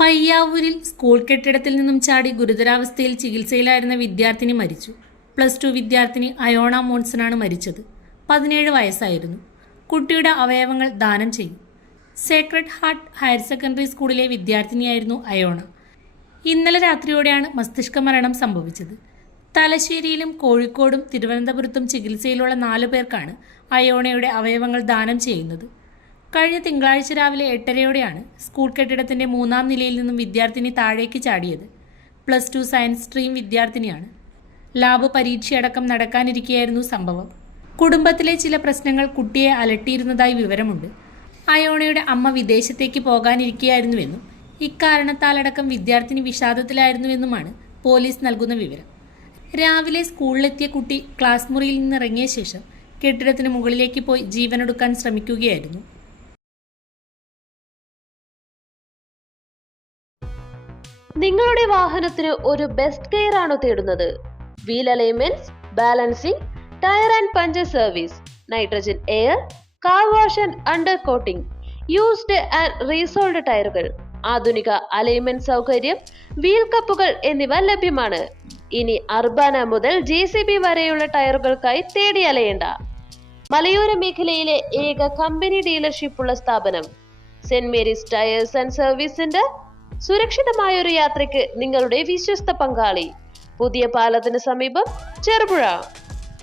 പയ്യാവൂരിൽ school കെട്ടിടത്തിൽ നിന്നും ചാടി ഗുരുതരാവസ്ഥയിൽ ചികിത്സയിലായിരുന്ന വിദ്യാർത്ഥിനി മരിച്ചു. പ്ലസ് ടു വിദ്യാർത്ഥിനി അയോണ മോൺസനാണ് മരിച്ചത്. പതിനേഴ് വയസ്സായിരുന്നു. കുട്ടിയുടെ അവയവങ്ങൾ ദാനം ചെയ്യും. സേക്രഡ് ഹാർട്ട് ഹയർ സെക്കൻഡറി സ്കൂളിലെ വിദ്യാർത്ഥിനിയായിരുന്നു അയോണ. ഇന്നലെ രാത്രിയോടെയാണ് മസ്തിഷ്ക മരണം സംഭവിച്ചത്. തലശ്ശേരിയിലും കോഴിക്കോടും തിരുവനന്തപുരത്തും ചികിത്സയിലുള്ള നാലു പേർക്കാണ് അയോണയുടെ അവയവങ്ങൾ ദാനം ചെയ്യുന്നത്. കഴിഞ്ഞ തിങ്കളാഴ്ച രാവിലെ എട്ടരയോടെയാണ് സ്കൂൾ കെട്ടിടത്തിന്റെ മൂന്നാം നിലയിൽ നിന്നും വിദ്യാർത്ഥിനി താഴേക്ക് ചാടിയത്. പ്ലസ് ടു സയൻസ് സ്ട്രീം വിദ്യാർത്ഥിനിയാണ്. ലാബ് പരീക്ഷയടക്കം നടക്കാനിരിക്കെയായിരുന്നു സംഭവം. കുടുംബത്തിലെ ചില പ്രശ്നങ്ങൾ കുട്ടിയെ അലട്ടിയിരുന്നതായി വിവരമുണ്ട്. അയോണയുടെ അമ്മ വിദേശത്തേക്ക് പോകാനിരിക്കുകയായിരുന്നുവെന്നും ഇക്കാരണത്താലടക്കം വിദ്യാർത്ഥിനി വിഷാദത്തിലായിരുന്നുവെന്നുമാണ് പോലീസ് നൽകുന്ന വിവരം. രാവിലെ സ്കൂളിലെത്തിയ കുട്ടി ക്ലാസ് മുറിയിൽ നിന്നിറങ്ങിയ ശേഷം കെട്ടിടത്തിന് മുകളിലേക്ക് പോയി ജീവനൊടുക്കാൻ ശ്രമിക്കുകയായിരുന്നു. നിങ്ങളുടെ വാഹനത്തിന് ഒരു ബെസ്റ്റ് കെയർ ആണോ തേടുന്നത്. Wheel alignments balancing tyre and puncture service nitrogen air car wash and under coating used and resoled ടയറുകൾ ആധുനിക അലൈൻമെന്റ് സൗകര്യം വീൽ കപ്പുകൾ എന്നിവ ലഭ്യമാണ്. ഇനി അർബാന മുതൽ ജെ സി ബി വരെയുള്ള ടയറുകൾക്കായി തേടി അലയേണ്ട. മലയോര മേഖലയിലെ ഏക കമ്പനി ഡീലർഷിപ്പുള്ള സ്ഥാപനം Saint Mary's tyres and service centre സുരക്ഷിതമായ ഒരു യാത്രയ്ക്ക് നിങ്ങളുടെ വിശ്വസ്ത പങ്കാളി. പുതിയ പാലത്തിന് സമീപം ചെറുപുഴ.